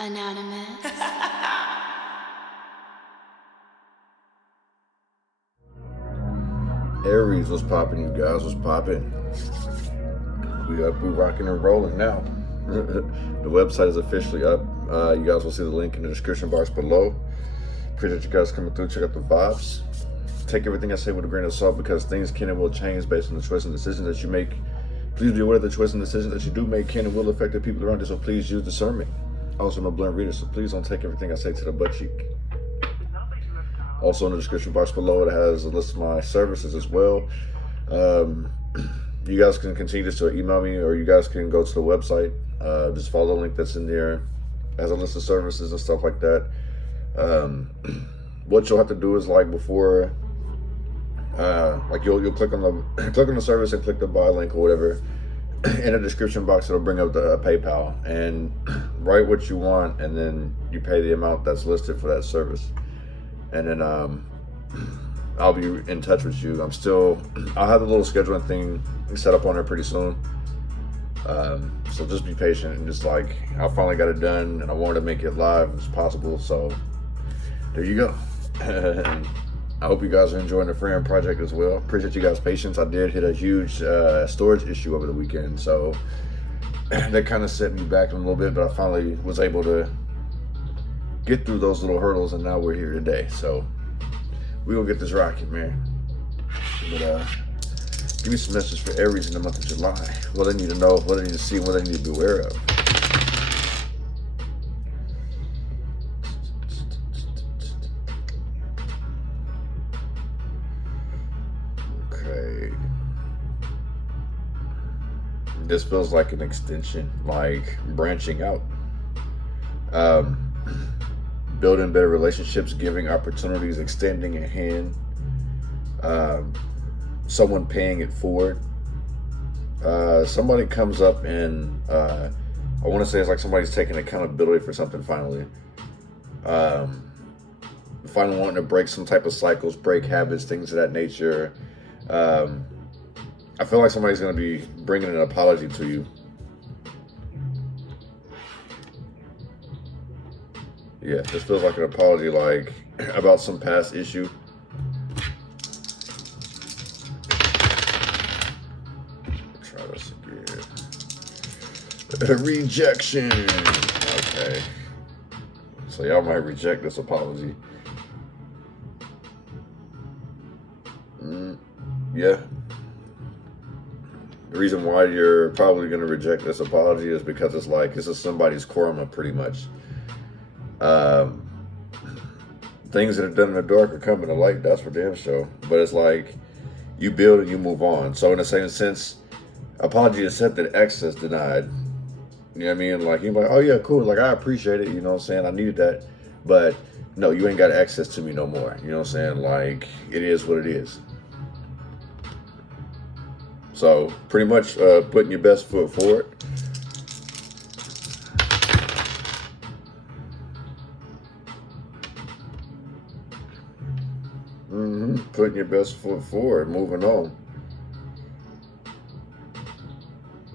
Anonymous. Aries was popping, you guys was popping. We up, we rocking and rolling now. The website is officially up. You guys will see the link in the description box below. Appreciate you guys coming through. Check out the vibes. Take everything I say with a grain of salt because things can and will change based on the choice and decisions that you make. Please be aware that the choice and decisions that you do make can and will affect the people around you, so please use discernment. Also, I'm a blunt reader, so please don't take everything I say to the butt cheek. Also, in the description box below, it has a list of my services as well. You guys can continue to email me, or you guys can go to the website. Just follow the link that's in there. It has a list of services and stuff like that. What you'll have to do is before, you'll click on the service and click the buy link or whatever. In the description box, it'll bring up the PayPal, and write what you want, and then you pay the amount that's listed for that service. And then I'll be in touch with you. I'll have a little scheduling thing set up on there pretty soon. So just be patient and I finally got it done, and I wanted to make it live as possible. So there you go. And I hope you guys are enjoying the Freedom Project as well. Appreciate you guys' patience. I did hit a huge storage issue over the weekend, so that kind of set me back a little bit, but I finally was able to get through those little hurdles, and now we're here today. So we will get this rocking, man. But give me some message for Aries in the month of July. What they need to know, what they need to see, what they need to be aware of. Okay. This feels like an extension, like branching out. Building better relationships, giving opportunities, extending a hand, someone paying it forward. Somebody comes up and I want to say it's like somebody's taking accountability for something finally. Finally wanting to break some type of cycles, break habits, things of that nature. I feel like somebody's going to be bringing an apology to you. Yeah, this feels like an apology, about some past issue. Try this again. Rejection. Okay. So y'all might reject this apology. Yeah. The reason why you're probably going to reject this apology is because this is somebody's karma, pretty much. Things that are done in the dark are coming to light, that's for damn sure. But it's you build and you move on. So in the same sense, apology accepted, access denied. You know what I mean? You're like, oh yeah, cool. I appreciate it. You know what I'm saying? I needed that. But no, you ain't got access to me no more. You know what I'm saying? It is what it is. So pretty much putting your best foot forward. Putting your best foot forward, moving on.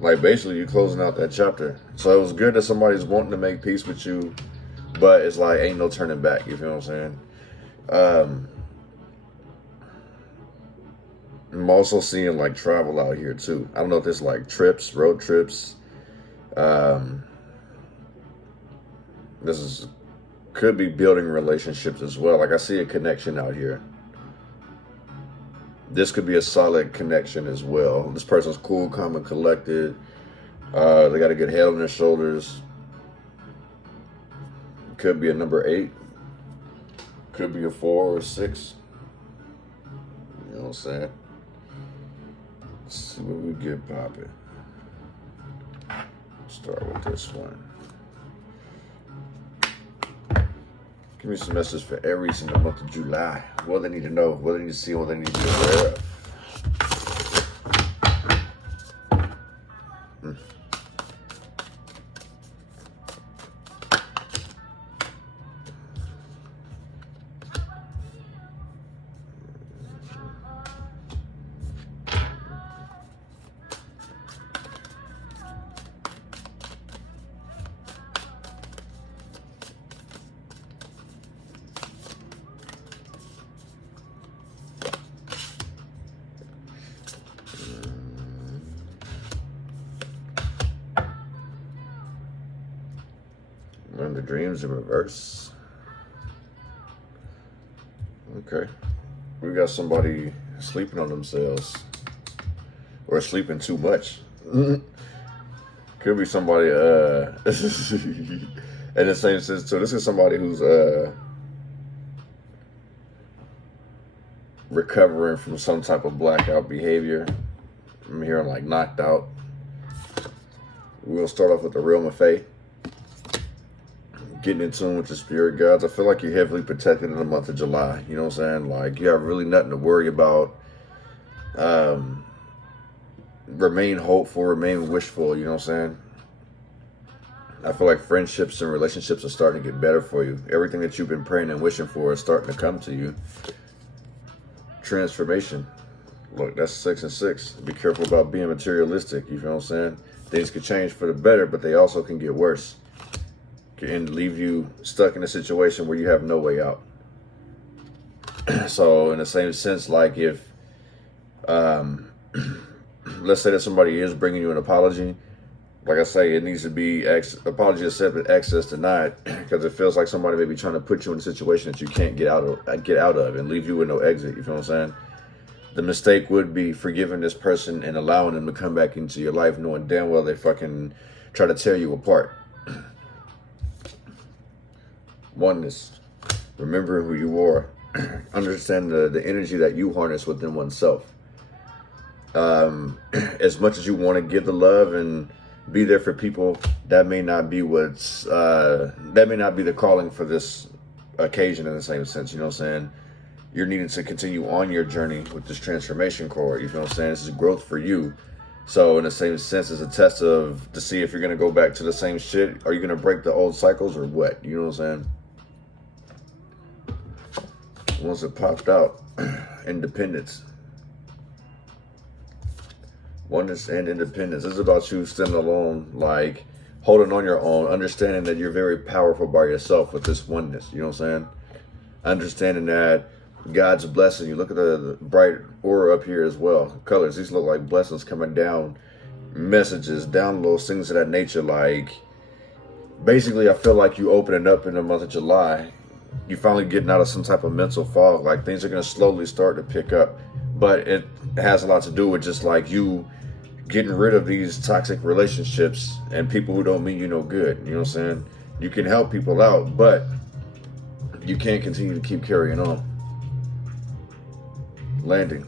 Basically, you're closing out that chapter. So it was good that somebody's wanting to make peace with you, but it's ain't no turning back. You feel what I'm saying? I'm also seeing travel out here too. I don't know if it's trips, road trips. Could be building relationships as well. I see a connection out here. This could be a solid connection as well. This person's cool, calm, and collected. They got a good head on their shoulders. Could be a number 8. Could be a 4 or 6. You know what I'm saying? Let's see what we get popping. Start with this one. Give me some message for Aries in the month of July. What they need to know, what they need to see, what they need to be aware of. dreams in reverse. Okay. We got somebody sleeping on themselves. Or sleeping too much. Could be somebody, in the same sense too. This is somebody who's, recovering from some type of blackout behavior. I'm hearing like knocked out. We'll start off with the realm of faith. Getting in tune with the spirit guides. I feel like you're heavily protected in the month of July. You know what I'm saying? Like you have really nothing to worry about. Remain hopeful, remain wishful. You know what I'm saying? I feel like friendships and relationships are starting to get better for you. Everything that you've been praying and wishing for is starting to come to you. Transformation. Look, that's 6 and 6. Be careful about being materialistic. You feel what I'm saying? Things can change for the better, but they also can get worse. Can leave you stuck in a situation where you have no way out. So in the same sense, like if, let's say that somebody is bringing you an apology, like I say, it needs to be apology accepted, access denied, because it feels like somebody may be trying to put you in a situation that you can't get out of and leave you with no exit. You feel what I'm saying? The mistake would be forgiving this person and allowing them to come back into your life, knowing damn well they fucking try to tear you apart. Oneness. Remember who you are. Understand the energy that you harness within oneself. As much as you want to give the love and be there for people, that may not be that may not be the calling for this occasion in the same sense. You know what I'm saying? You're needing to continue on your journey with this transformation core. You know what I'm saying? This is growth for you. So in the same sense, it's a test to see if you're going to go back to the same shit. Are you going to break the old cycles or what? You know what I'm saying? Once it popped out, independence. Oneness and independence. This is about you standing alone, like holding on your own, understanding that you're very powerful by yourself with this oneness. You know what I'm saying? Understanding that God's blessing you. Look at the bright aura up here as well. Colors. These look like blessings coming down. Messages, downloads, things of that nature. Like, basically, I feel like you opening up in the month of July. You finally getting out of some type of mental fog. Like, things are going to slowly start to pick up. But it has a lot to do with just like you getting rid of these toxic relationships and people who don't mean you no good. You know what I'm saying? You can help people out, but you can't continue to keep carrying on. Landing.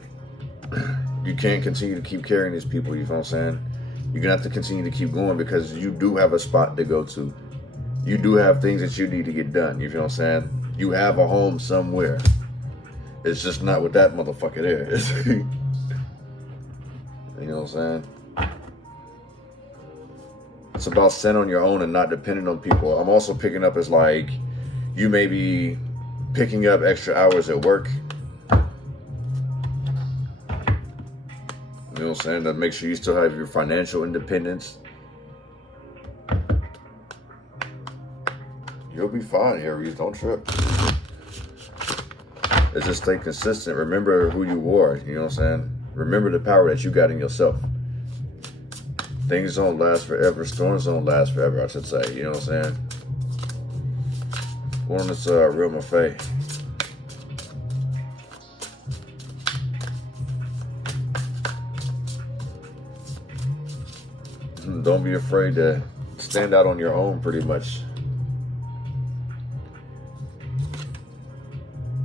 You can't continue to keep carrying these people. You know what I'm saying? You're going to have to continue to keep going because you do have a spot to go to. You do have things that you need to get done. You know what I'm saying? You have a home somewhere. It's just not what that motherfucker is. You know what I'm saying? It's about standing on your own and not depending on people. I'm also picking up as like, you may be picking up extra hours at work. You know what I'm saying? To make sure you still have your financial independence. You'll be fine, Aries. Don't trip. It's just stay consistent. Remember who you are. You know what I'm saying? Remember the power that you got in yourself. Things don't last forever. Storms don't last forever, I should say. You know what I'm saying? Going on this realm of faith. Don't be afraid to stand out on your own, pretty much.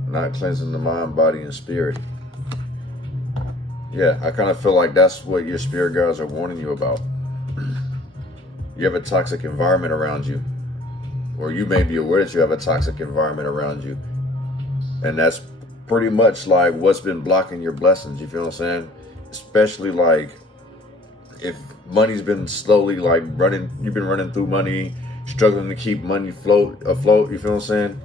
Not cleansing the mind, body, and spirit. Yeah, I kind of feel like that's what your spirit guides are warning you about. You have a toxic environment around you. Or you may be aware that you have a toxic environment around you. And that's pretty much like what's been blocking your blessings. You feel what I'm saying? Especially like if money's been slowly like running, you've been running through money, struggling to keep money afloat, you feel what I'm saying?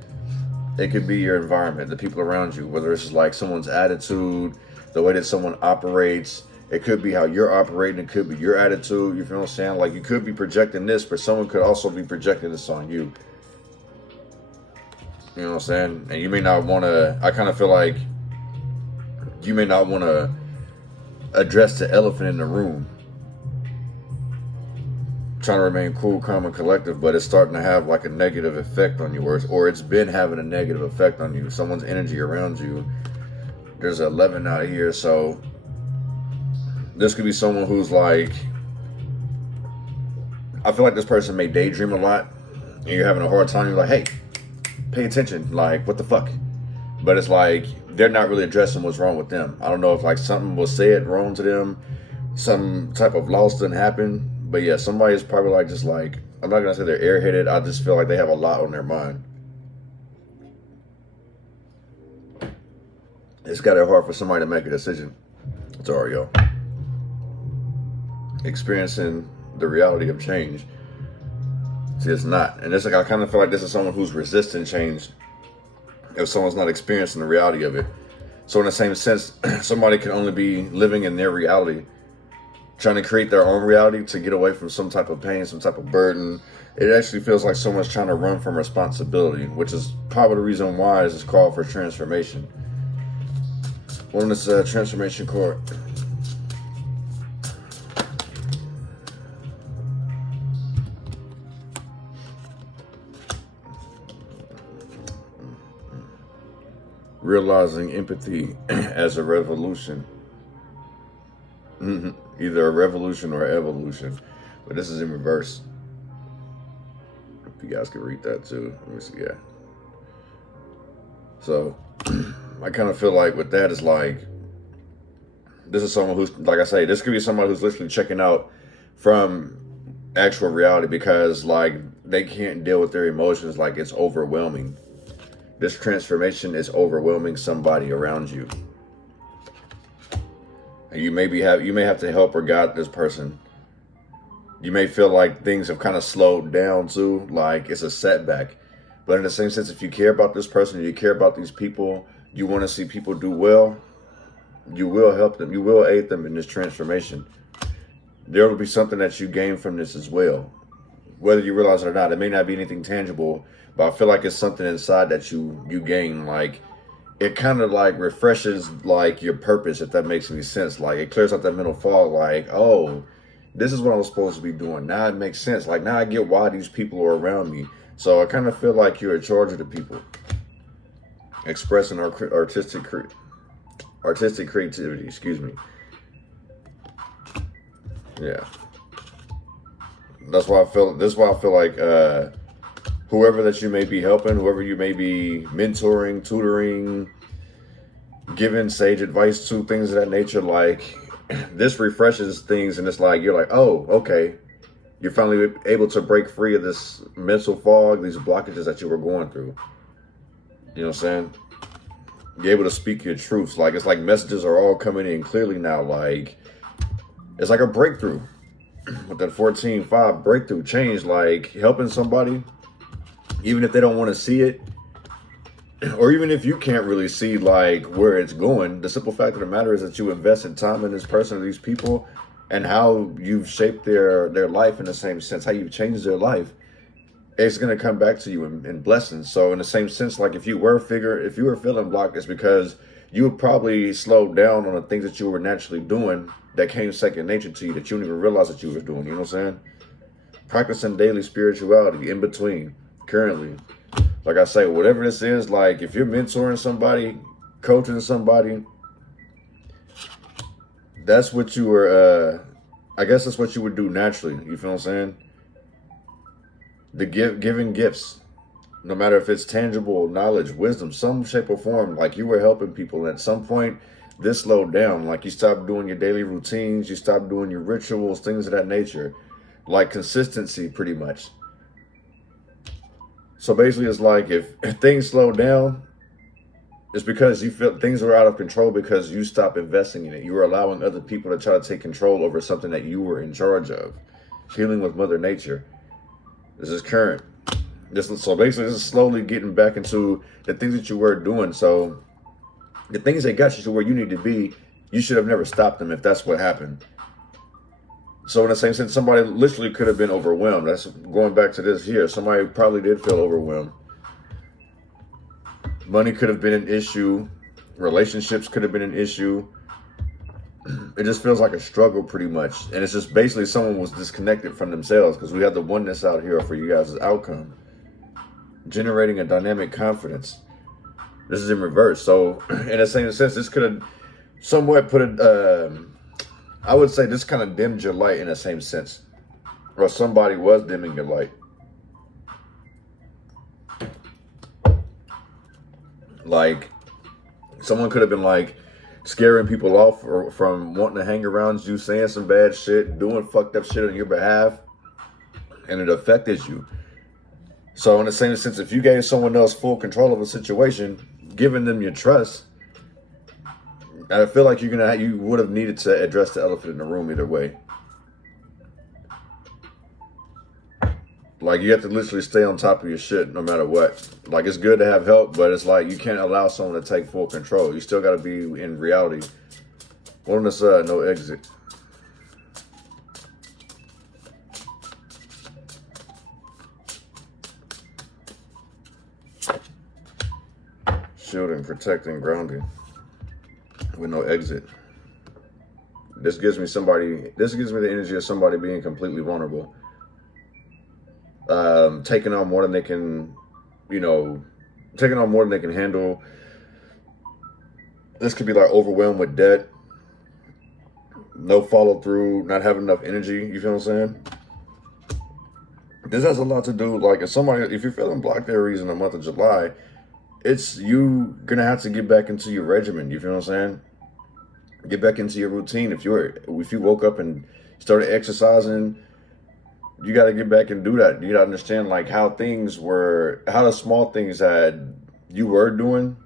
It could be your environment, the people around you, whether it's like someone's attitude, the way that someone operates. It could be how you're operating. It could be your attitude. You feel what I'm saying? Like you could be projecting this, but someone could also be projecting this on you. You know what I'm saying? And you may not want to, I kind of feel like you may not want to address the elephant in the room trying to remain cool, calm, and collective, but it's starting to have like a negative effect on you, or it's been having a negative effect on you. Someone's energy around you. There's 11 out here, so this could be someone who's like, I feel like this person may daydream a lot, and you're having a hard time. You're like, hey, pay attention. Like, what the fuck? But it's like they're not really addressing what's wrong with them. I don't know if like something was said wrong to them, some type of loss didn't happen. But yeah, somebody's probably like, just like, I'm not gonna say they're airheaded. I just feel like they have a lot on their mind. It's got it hard for somebody to make a decision. It's Ario. Experiencing the reality of change. See, it's not. And it's like, I kind of feel like this is someone who's resisting change if someone's not experiencing the reality of it. So in the same sense, somebody can only be living in their reality, trying to create their own reality to get away from some type of pain, some type of burden. It actually feels like someone's trying to run from responsibility, which is probably the reason why this is called for transformation. On this transformation card. Realizing empathy as a revolution. Either a revolution or evolution. But this is in reverse. If you guys can read that too. Let me see. Yeah. So I kind of feel like with that is like, this is someone who's, like I say, this could be somebody who's literally checking out from actual reality because like they can't deal with their emotions. Like it's overwhelming. This transformation is overwhelming somebody around you. And you may have to help or guide this person. You may feel like things have kind of slowed down too, like it's a setback. But in the same sense, if you care about this person, you care about these people, you want to see people do well, you will help them, you will aid them in this transformation. There will be something that you gain from this as well. Whether you realize it or not, it may not be anything tangible, but I feel like it's something inside that you gain. Like it kind of like refreshes like your purpose, if that makes any sense. Like it clears out that mental fog, like, oh, this is what I was supposed to be doing. Now it makes sense. Like now I get why these people are around me. So I kind of feel like you're in charge of the people. Expressing artistic creativity, excuse me. Yeah. This is why I feel like whoever that you may be helping, whoever you may be mentoring, tutoring, giving sage advice to, things of that nature, like this refreshes things, and it's like you're like, oh, okay. You're finally able to break free of this mental fog, these blockages that you were going through. You know what I'm saying? You're able to speak your truths. Like, it's like messages are all coming in clearly now. Like, it's like a breakthrough. With that 14-5 breakthrough change, like helping somebody, even if they don't want to see it, or even if you can't really see like where it's going, the simple fact of the matter is that you invested time in this person or these people, and how you've shaped their life in the same sense, how you've changed their life, it's going to come back to you in blessings. So in the same sense, like if you were feeling blocked, it's because you would probably slow down on the things that you were naturally doing that came second nature to you, that you didn't even realize that you were doing. You know what I'm saying? Practicing daily spirituality in between, currently. Like I say, whatever this is, like if you're mentoring somebody, coaching somebody, that's what you were, I guess that's what you would do naturally. You feel what I'm saying? Giving gifts, no matter if it's tangible, knowledge, wisdom, some shape or form, like you were helping people. And at some point, this slowed down. Like you stopped doing your daily routines, you stopped doing your rituals, things of that nature. Like consistency, pretty much. So basically, it's like if things slow down, it's because you feel things are out of control because you stopped investing in it. You were allowing other people to try to take control over something that you were in charge of. Healing with Mother Nature. This is current. So basically, this is slowly getting back into the things that you were doing. So the things that got you to where you need to be, you should have never stopped them if that's what happened. So in the same sense, somebody literally could have been overwhelmed. That's going back to this here. Somebody probably did feel overwhelmed. Money could have been an issue. Relationships could have been an issue. it just feels like a struggle pretty much. And it's just basically someone was disconnected from themselves, because we have the oneness out here for you guys' outcome. Generating a dynamic confidence. This is in reverse. So in the same sense, this could have somewhat put it, I would say this kind of dimmed your light in the same sense. Or somebody was dimming your light. Like, someone could have been like scaring people off or from wanting to hang around you, saying some bad shit, doing fucked up shit on your behalf, and it affected you. So in the same sense, if you gave someone else full control of a situation, giving them your trust, I feel like you would have needed to address the elephant in the room either way. Like, you have to literally stay on top of your shit no matter what. Like, it's good to have help, but it's like you can't allow someone to take full control. You still got to be in reality. On this side, no exit. Shielding, protecting, grounding. With no exit. This gives me the energy of somebody being completely vulnerable. Taking on more than they can, taking on more than they can handle. This could be like overwhelmed with debt, no follow through, not having enough energy. You feel what I'm saying? This has a lot to do, like, if you're feeling blocked Aries in the month of July, it's you gonna have to get back into your regimen. You feel what I'm saying? Get back into your routine. If you woke up and started exercising, you got to get back and do that. You got to understand like how the small things that you were doing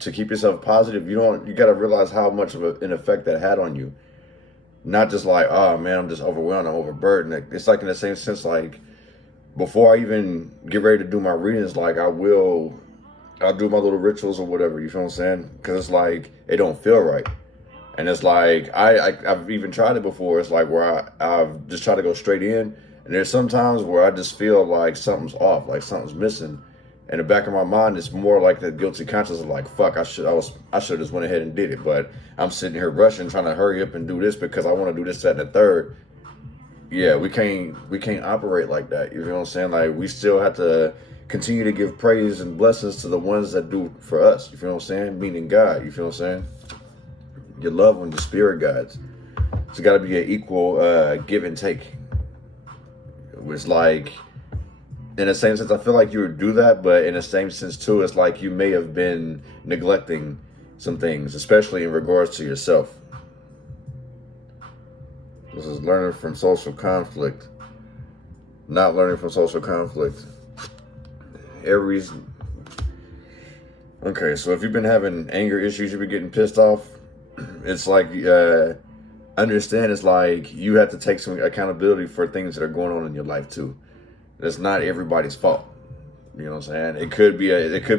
to keep yourself positive. You got to realize how much of an effect that had on you. Not just like, oh man, I'm just overwhelmed, I'm overburdened. It's like in the same sense, like before I even get ready to do my readings, like I'll do my little rituals or whatever. You feel what I'm saying? Because it's like it don't feel right. And it's like I've even tried it before. It's like where I've just tried to go straight in. And there's some times where I just feel like something's off, like something's missing. In the back of my mind, it's more like the guilty conscience of like, fuck, I should have just went ahead and did it. But I'm sitting here rushing, trying to hurry up and do this because I want to do this, that, and the third. Yeah, we can't operate like that. You know what I'm saying? Like, we still have to continue to give praise and blessings to the ones that do for us. You feel what I'm saying? Meaning God. You feel what I'm saying? Your loved ones, your spirit guides. It's got to be an equal give and take. It's like, in the same sense, I feel like you would do that, but in the same sense too, it's like you may have been neglecting some things, especially in regards to yourself. This is learning from social conflict, not learning from social conflict. Aries. Okay, so if you've been having anger issues, you've been getting pissed off, it's like, understand it's like you have to take some accountability for things that are going on in your life too. That's not everybody's fault. You know what I'm saying? It could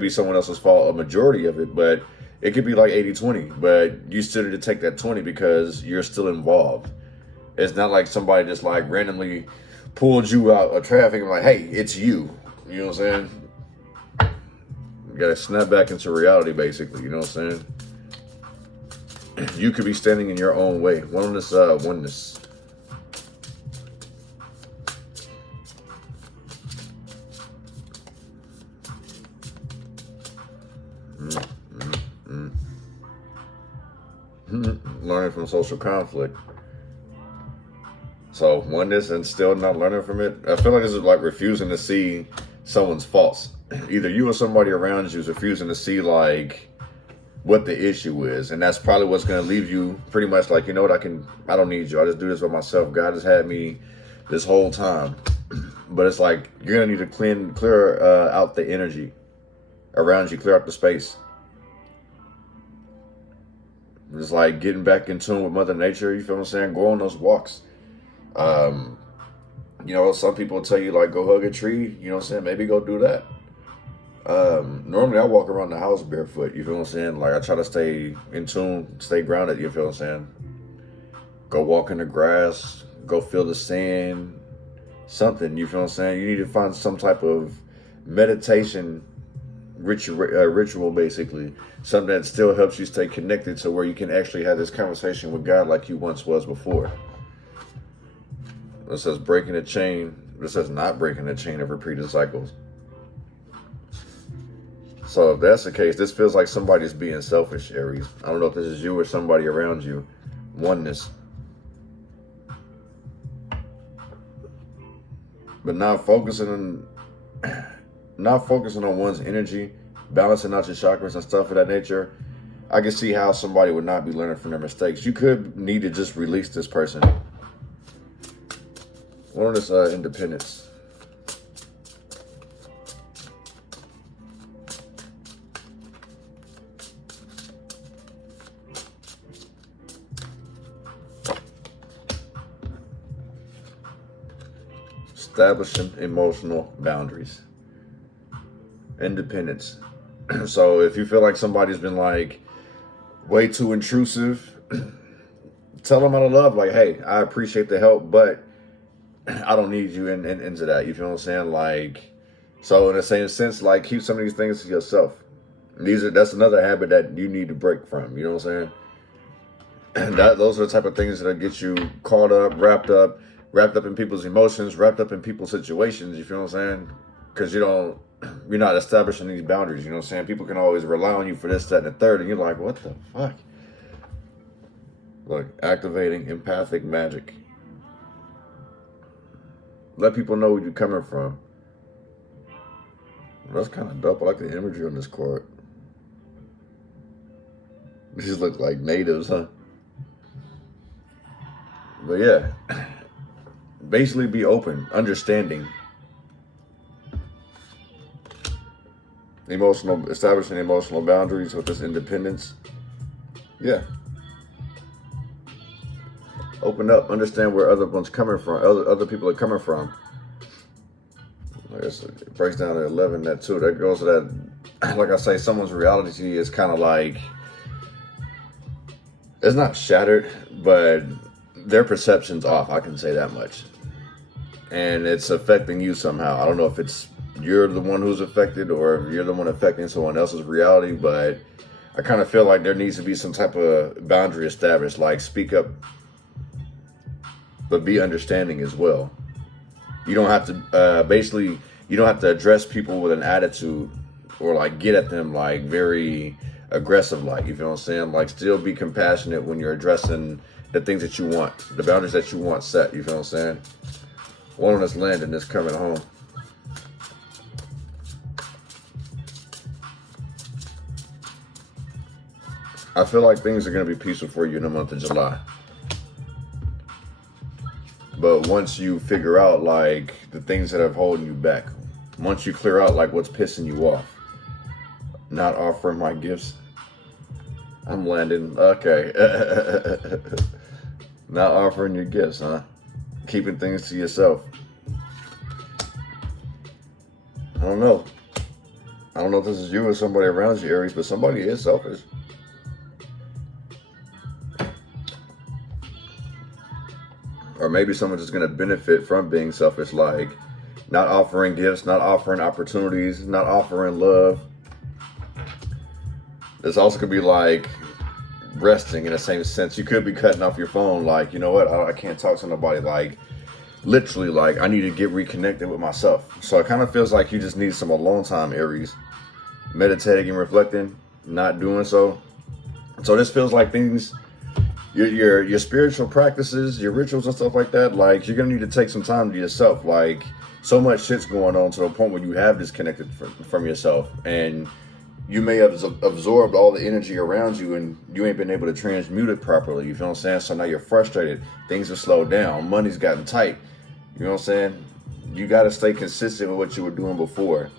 be someone else's fault, a majority of it, but it could be like 80-20. But you still need to take that 20 because you're still involved. It's not like somebody just like randomly pulled you out of traffic and like, hey, it's you. You know what I'm saying? You gotta snap back into reality basically, you know what I'm saying? You could be standing in your own way. Oneness. Learning from social conflict. So oneness and still not learning from it. I feel like this is like refusing to see someone's faults. Either you or somebody around you is refusing to see like what the issue is, and that's probably what's going to leave you pretty much like, you know what, I don't need you, I just do this by myself. God has had me this whole time. But it's like you're going to need to clear out the energy around you, clear out the space. It's like getting back in tune with Mother Nature. You feel what I'm saying? Go on those walks. Some people tell you like go hug a tree. You know what I'm saying? Maybe go do that. Normally I walk around the house barefoot, you feel what I'm saying? Like I try to stay in tune, stay grounded, you feel what I'm saying? Go walk in the grass, go feel the sand, something, you feel what I'm saying? You need to find some type of meditation ritual, basically. Something that still helps you stay connected to where you can actually have this conversation with God like you once was before. It says breaking a chain. It says not breaking a chain of repeated cycles. So if that's the case, this feels like somebody's being selfish, Aries. I don't know if this is you or somebody around you. Oneness. But not focusing on one's energy, balancing out your chakras and stuff of that nature. I can see how somebody would not be learning from their mistakes. You could need to just release this person. What is independence? Establishing emotional boundaries. Independence. So if you feel like somebody's been like way too intrusive, tell them out of love, like, hey, I appreciate the help, but I don't need you into that. You feel what I'm saying? Like, so in the same sense, like, keep some of these things to yourself. That's another habit that you need to break from. You know what I'm saying? Those are the type of things that get you caught up, wrapped up in people's emotions, wrapped up in people's situations. You feel what I'm saying? Because you're not establishing these boundaries. You know what I'm saying? People can always rely on you for this, that, and the third, and you're like, what the fuck? Look, activating empathic magic. Let people know where you're coming from. That's kind of dope. I like the imagery on this card. These look like natives, huh? But yeah, basically be open, understanding. Establishing emotional boundaries with this independence. Yeah. Open up, understand where other ones coming from, other people are coming from. I guess it breaks down to 11, that too. That goes to that, like I say, someone's reality is kind of like, it's not shattered, but their perception's off, I can say that much. And it's affecting you somehow. I don't know if it's you're the one who's affected or if you're the one affecting someone else's reality, but I kind of feel like there needs to be some type of boundary established, like speak up, but be understanding as well. You don't have to, you don't have to address people with an attitude or like get at them like very aggressive, like, you feel what I'm saying? Like, still be compassionate when you're addressing the things that you want, the boundaries that you want set, you feel what I'm saying? One on this land and this coming home. I feel like things are going to be peaceful for you in the month of July. But once you figure out like the things that have holding you back, once you clear out like what's pissing you off, not offering my gifts. I'm landing. Okay. Not offering your gifts, huh? Keeping things to yourself. I don't know. I don't know if this is you or somebody around you, Aries, but somebody is selfish. Or maybe someone's just going to benefit from being selfish, like not offering gifts, not offering opportunities, not offering love. This also could be like resting in the same sense. You could be cutting off your phone, like, you know what, I can't talk to nobody, like literally, like I need to get reconnected with myself. So it kind of feels like you just need some alone time, Aries. Meditating and reflecting, not doing so. So this feels like things, your spiritual practices, your rituals and stuff like that, like you're gonna need to take some time to yourself. Like so much shit's going on to the point where you have disconnected from yourself, and you may have absorbed all the energy around you and you ain't been able to transmute it properly. You feel what I'm saying? So now you're frustrated. Things have slowed down. Money's gotten tight. You know what I'm saying? You got to stay consistent with what you were doing before.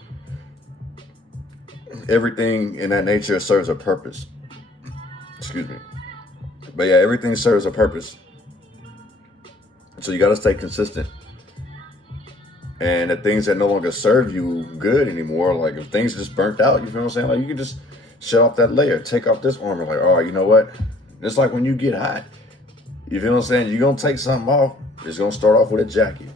Everything in that nature serves a purpose. Excuse me. But yeah, everything serves a purpose. So you got to stay consistent. And the things that no longer serve you good anymore, like if things just burnt out, you feel what I'm saying? Like you can just shut off that layer, take off this armor. Like, all right, you know what? It's like when you get hot, you feel what I'm saying? You're going to take something off. It's going to start off with a jacket.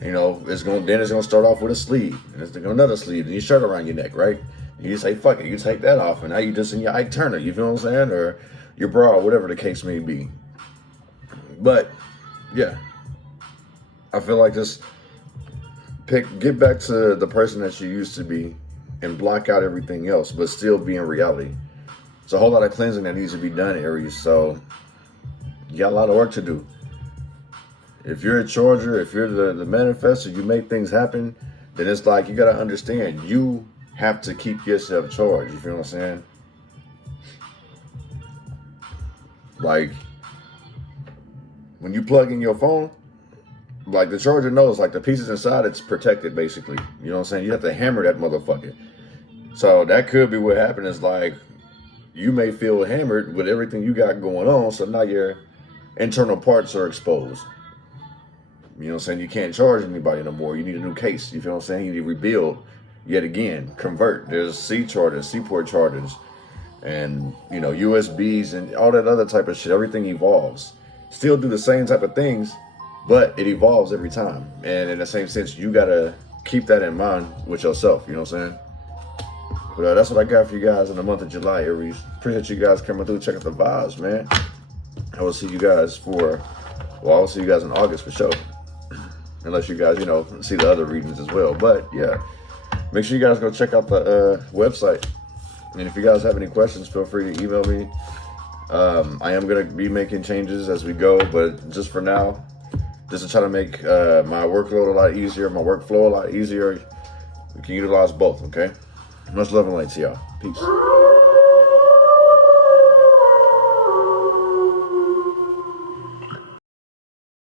You know, then it's going to start off with a sleeve. And it's going to another sleeve and your shirt around your neck, right? You say, fuck it, you take that off, and now you just in your Ike Turner, you feel what I'm saying? Or your bra, whatever the case may be. But, yeah. I feel like just get back to the person that you used to be and block out everything else, but still be in reality. It's a whole lot of cleansing that needs to be done, Aries, so you got a lot of work to do. If you're a charger, if you're the manifestor, you make things happen, then it's like you got to understand, you have to keep yourself charged. You feel what I'm saying? Like, when you plug in your phone, like the charger knows, like the pieces inside, it's protected basically. You know what I'm saying? You have to hammer that motherfucker. So that could be what happened is like, you may feel hammered with everything you got going on, so now your internal parts are exposed. You know what I'm saying? You can't charge anybody no more. You need a new case. You feel what I'm saying? You need to rebuild yet again, convert. There's C chargers, C-port chargers, and, you know, USBs and all that other type of shit. Everything evolves. Still do the same type of things, but it evolves every time. And in the same sense, you got to keep that in mind with yourself. You know what I'm saying? But that's what I got for you guys in the month of July, Aries. Appreciate you guys coming through, checking the vibes, man. I will see you guys I'll see you guys in August for sure. Unless you guys, you know, see the other readings as well. But yeah, make sure you guys go check out the website. And if you guys have any questions, feel free to email me. I am going to be making changes as we go, but just for now, just to try to make my workload a lot easier, my workflow a lot easier, we can utilize both, okay? Much love and light to y'all. Peace.